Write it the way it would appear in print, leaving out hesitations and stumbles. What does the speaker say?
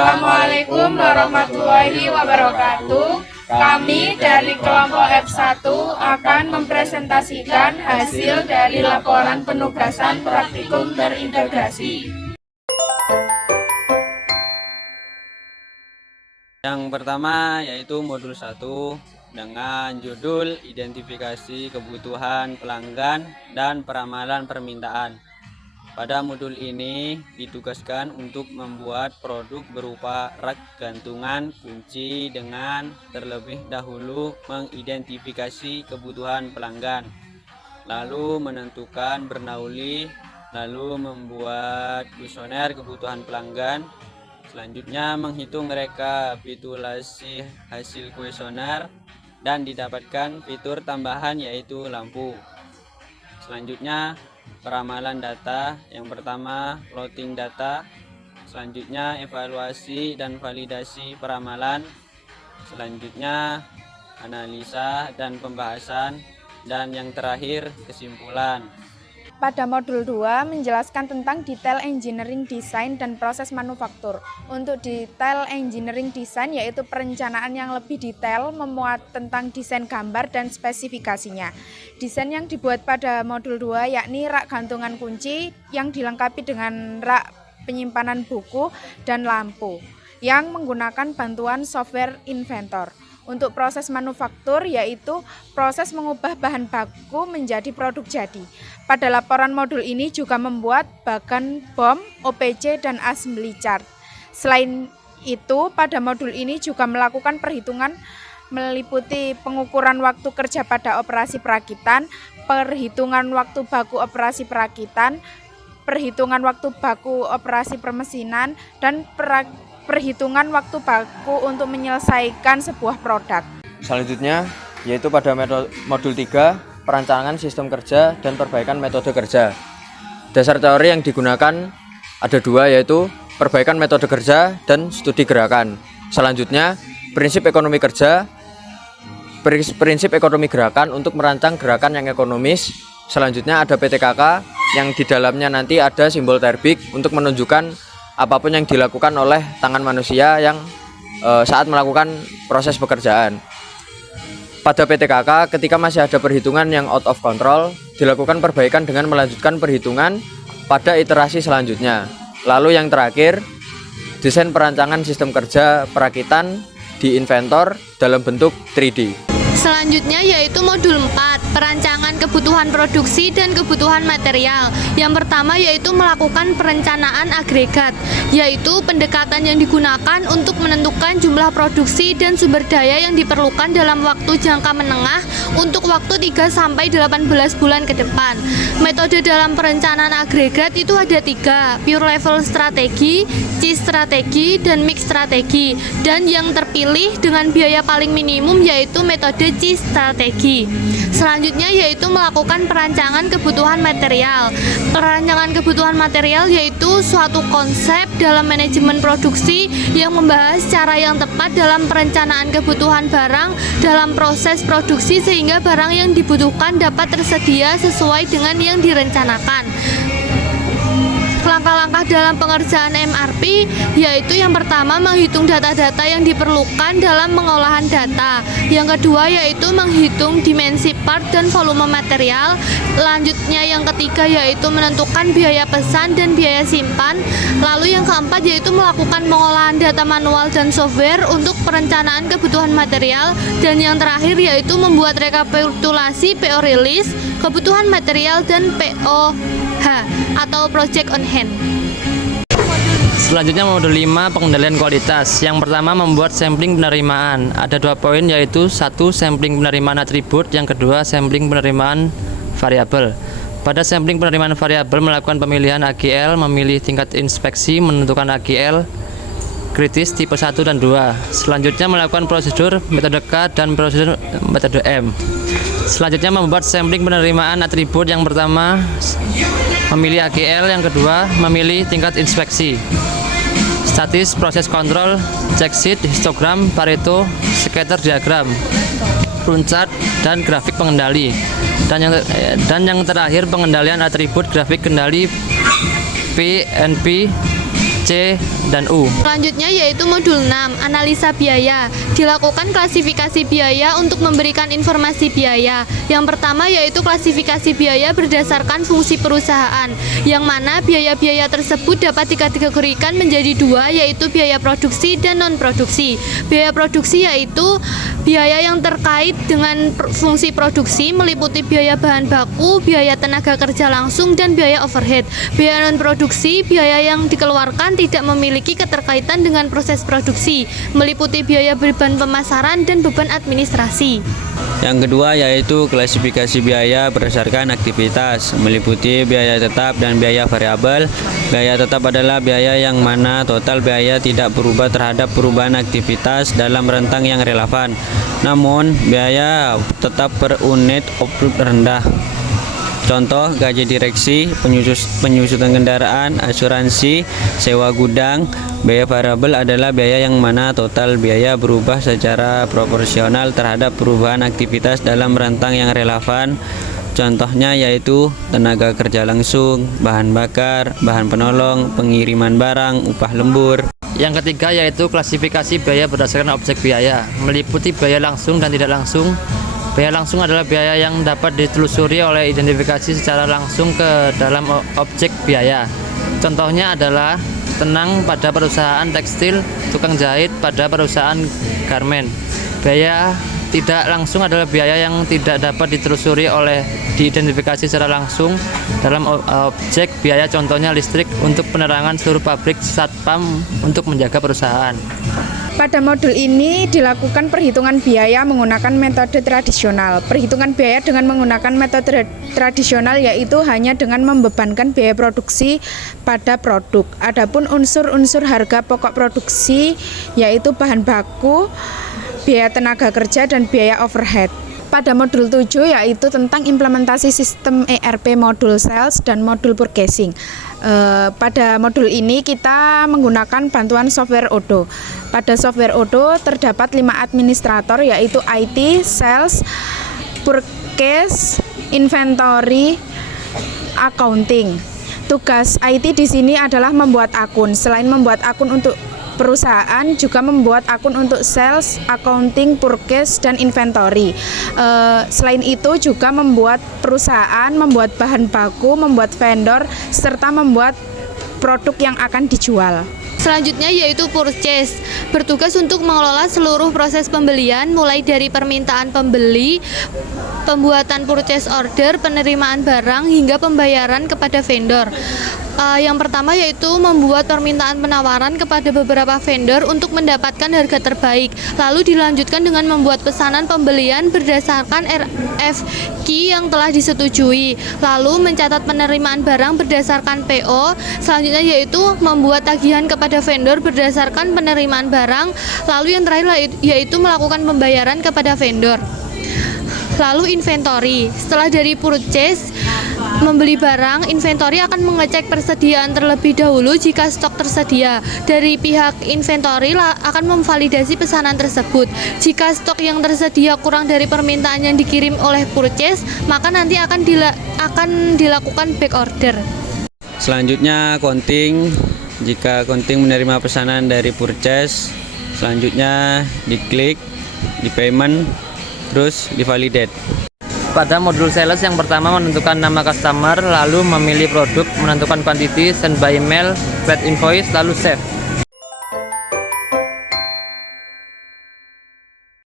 Assalamualaikum warahmatullahi wabarakatuh. Kami dari kelompok F1 akan mempresentasikan hasil dari laporan penugasan praktikum terintegrasi. Yang pertama yaitu modul 1 dengan judul identifikasi kebutuhan pelanggan dan peramalan permintaan. Pada modul ini ditugaskan untuk membuat produk berupa rak gantungan kunci dengan terlebih dahulu mengidentifikasi kebutuhan pelanggan, lalu menentukan bernauli, lalu membuat kuesioner kebutuhan pelanggan. Selanjutnya menghitung rekapitulasi hasil kuesioner dan didapatkan fitur tambahan yaitu lampu. Selanjutnya peramalan data, yang pertama plotting data, selanjutnya evaluasi dan validasi peramalan, selanjutnya analisa dan pembahasan, dan yang terakhir kesimpulan. Pada modul 2 menjelaskan tentang detail engineering design dan proses manufaktur. Untuk detail engineering design yaitu perencanaan yang lebih detail memuat tentang desain gambar dan spesifikasinya. Desain yang dibuat pada modul 2 yakni rak gantungan kunci yang dilengkapi dengan rak penyimpanan buku dan lampu yang menggunakan bantuan software Inventor. Untuk proses manufaktur yaitu proses mengubah bahan baku menjadi produk jadi. Pada laporan modul ini juga membuat bagan BOM, OPC, dan assembly chart. Selain itu, pada modul ini juga melakukan perhitungan meliputi pengukuran waktu kerja pada operasi perakitan, perhitungan waktu baku operasi perakitan, perhitungan waktu baku operasi permesinan, dan perhitungan waktu baku untuk menyelesaikan sebuah produk. Selanjutnya yaitu pada modul 3 perancangan sistem kerja dan perbaikan metode kerja. Dasar teori yang digunakan ada 2 yaitu perbaikan metode kerja dan studi gerakan. Selanjutnya prinsip ekonomi kerja, prinsip ekonomi gerakan untuk merancang gerakan yang ekonomis. Selanjutnya ada PTKK yang di dalamnya nanti ada simbol terbik untuk menunjukkan apapun yang dilakukan oleh tangan manusia yang saat melakukan proses pekerjaan. Pada PTKK, ketika masih ada perhitungan yang out of control, dilakukan perbaikan dengan melanjutkan perhitungan pada iterasi selanjutnya. Lalu yang terakhir, desain perancangan sistem kerja perakitan di Inventor dalam bentuk 3D. Selanjutnya yaitu modul 4, perancangan kebutuhan produksi dan kebutuhan material. Yang pertama yaitu melakukan perencanaan agregat, yaitu pendekatan yang digunakan untuk menentukan jumlah produksi dan sumber daya yang diperlukan dalam waktu jangka menengah untuk waktu 3-18 bulan ke depan. Metode dalam perencanaan agregat itu ada 3, pure level strategi, CIS strategi, dan mix strategi. Dan yang terpilih dengan biaya paling minimum yaitu metode CIS strategi. Selanjutnya yaitu melakukan perancangan kebutuhan material. Perancangan kebutuhan material yaitu suatu konsep dalam manajemen produksi yang membahas cara yang tepat dalam perencanaan kebutuhan barang dalam proses produksi sehingga barang yang dibutuhkan dapat tersedia sesuai dengan yang direncanakan. Langkah-langkah dalam pengerjaan MRP yaitu yang pertama menghitung data-data yang diperlukan dalam pengolahan data. Yang kedua yaitu menghitung dimensi part dan volume material. Lanjutnya yang ketiga yaitu menentukan biaya pesan dan biaya simpan. Lalu yang keempat yaitu melakukan pengolahan data manual dan software untuk perencanaan kebutuhan material. Dan yang terakhir yaitu membuat rekapitulasi PO release, kebutuhan material, dan POH atau project on hand. Selanjutnya modul 5 pengendalian kualitas. Yang pertama membuat sampling penerimaan. Ada 2 poin yaitu 1 sampling penerimaan atribut, yang kedua sampling penerimaan variabel. Pada sampling penerimaan variabel melakukan pemilihan AGL, memilih tingkat inspeksi, menentukan AGL kritis tipe 1 dan 2. Selanjutnya melakukan prosedur metode K dan prosedur metode M. Selanjutnya membuat sampling penerimaan atribut. Yang pertama memilih AGL, yang kedua memilih tingkat inspeksi. Statis, proses kontrol, check sheet, histogram, Pareto, scatter diagram, runchart, dan grafik pengendali. Dan yang terakhir pengendalian atribut grafik kendali P, NP, C, dan U. Selanjutnya yaitu modul 6, analisa biaya. Dilakukan klasifikasi biaya untuk memberikan informasi biaya. Yang pertama yaitu klasifikasi biaya berdasarkan fungsi perusahaan, yang mana biaya-biaya tersebut dapat dikategorikan menjadi dua, yaitu biaya produksi dan non-produksi. Biaya produksi yaitu biaya yang terkait dengan fungsi produksi, meliputi biaya bahan baku, biaya tenaga kerja langsung, dan biaya overhead. Biaya non-produksi, biaya yang dikeluarkan tidak memiliki keterkaitan dengan proses produksi, meliputi biaya beban pemasaran dan beban administrasi. Yang kedua yaitu klasifikasi biaya berdasarkan aktivitas, meliputi biaya tetap dan biaya variabel. Biaya tetap adalah biaya yang mana total biaya tidak berubah terhadap perubahan aktivitas dalam rentang yang relevan. Namun, biaya tetap per unit output rendah. Contoh, gaji direksi, penyusutan kendaraan, asuransi, sewa gudang. Biaya variabel adalah biaya yang mana total biaya berubah secara proporsional terhadap perubahan aktivitas dalam rentang yang relevan. Contohnya yaitu tenaga kerja langsung, bahan bakar, bahan penolong, pengiriman barang, upah lembur. Yang ketiga yaitu klasifikasi biaya berdasarkan objek biaya, meliputi biaya langsung dan tidak langsung. Biaya langsung adalah biaya yang dapat ditelusuri oleh identifikasi secara langsung ke dalam objek biaya. Contohnya adalah tenang pada perusahaan tekstil, tukang jahit pada perusahaan garmen. Biaya tidak langsung adalah biaya yang tidak dapat ditelusuri oleh diidentifikasi secara langsung dalam objek biaya, contohnya listrik untuk penerangan seluruh pabrik, satpam untuk menjaga perusahaan. Pada modul ini dilakukan perhitungan biaya menggunakan metode tradisional. Perhitungan biaya dengan menggunakan metode tradisional yaitu hanya dengan membebankan biaya produksi pada produk. Adapun unsur-unsur harga pokok produksi yaitu bahan baku, biaya tenaga kerja, dan biaya overhead. Pada modul 7 yaitu tentang implementasi sistem ERP modul sales dan modul purchasing. Pada modul ini kita menggunakan bantuan software Odoo. Pada software Odoo terdapat 5 administrator yaitu IT, sales, purchase, inventory, accounting. Tugas IT di sini adalah membuat akun. Selain membuat akun untuk perusahaan, juga membuat akun untuk sales, accounting, purchase, dan inventory. Selain itu juga membuat perusahaan, membuat bahan baku, membuat vendor, serta membuat produk yang akan dijual. Selanjutnya yaitu purchase, bertugas untuk mengelola seluruh proses pembelian mulai dari permintaan pembeli, pembuatan purchase order, penerimaan barang, hingga pembayaran kepada vendor. Yang pertama yaitu membuat permintaan penawaran kepada beberapa vendor untuk mendapatkan harga terbaik. Lalu dilanjutkan dengan membuat pesanan pembelian berdasarkan RFQ yang telah disetujui. Lalu mencatat penerimaan barang berdasarkan PO. Selanjutnya yaitu membuat tagihan kepada vendor berdasarkan penerimaan barang. Lalu yang terakhir yaitu melakukan pembayaran kepada vendor. Lalu inventory. Setelah dari purchase, membeli barang, inventory akan mengecek persediaan terlebih dahulu jika stok tersedia. Dari pihak inventory akan memvalidasi pesanan tersebut. Jika stok yang tersedia kurang dari permintaan yang dikirim oleh purchase, maka nanti akan dilakukan back order. Selanjutnya counting. Jika counting menerima pesanan dari purchase, selanjutnya diklik, di payment, terus di validate. Pada modul sales yang pertama menentukan nama customer, lalu memilih produk, menentukan quantity, send by email, create invoice, lalu save.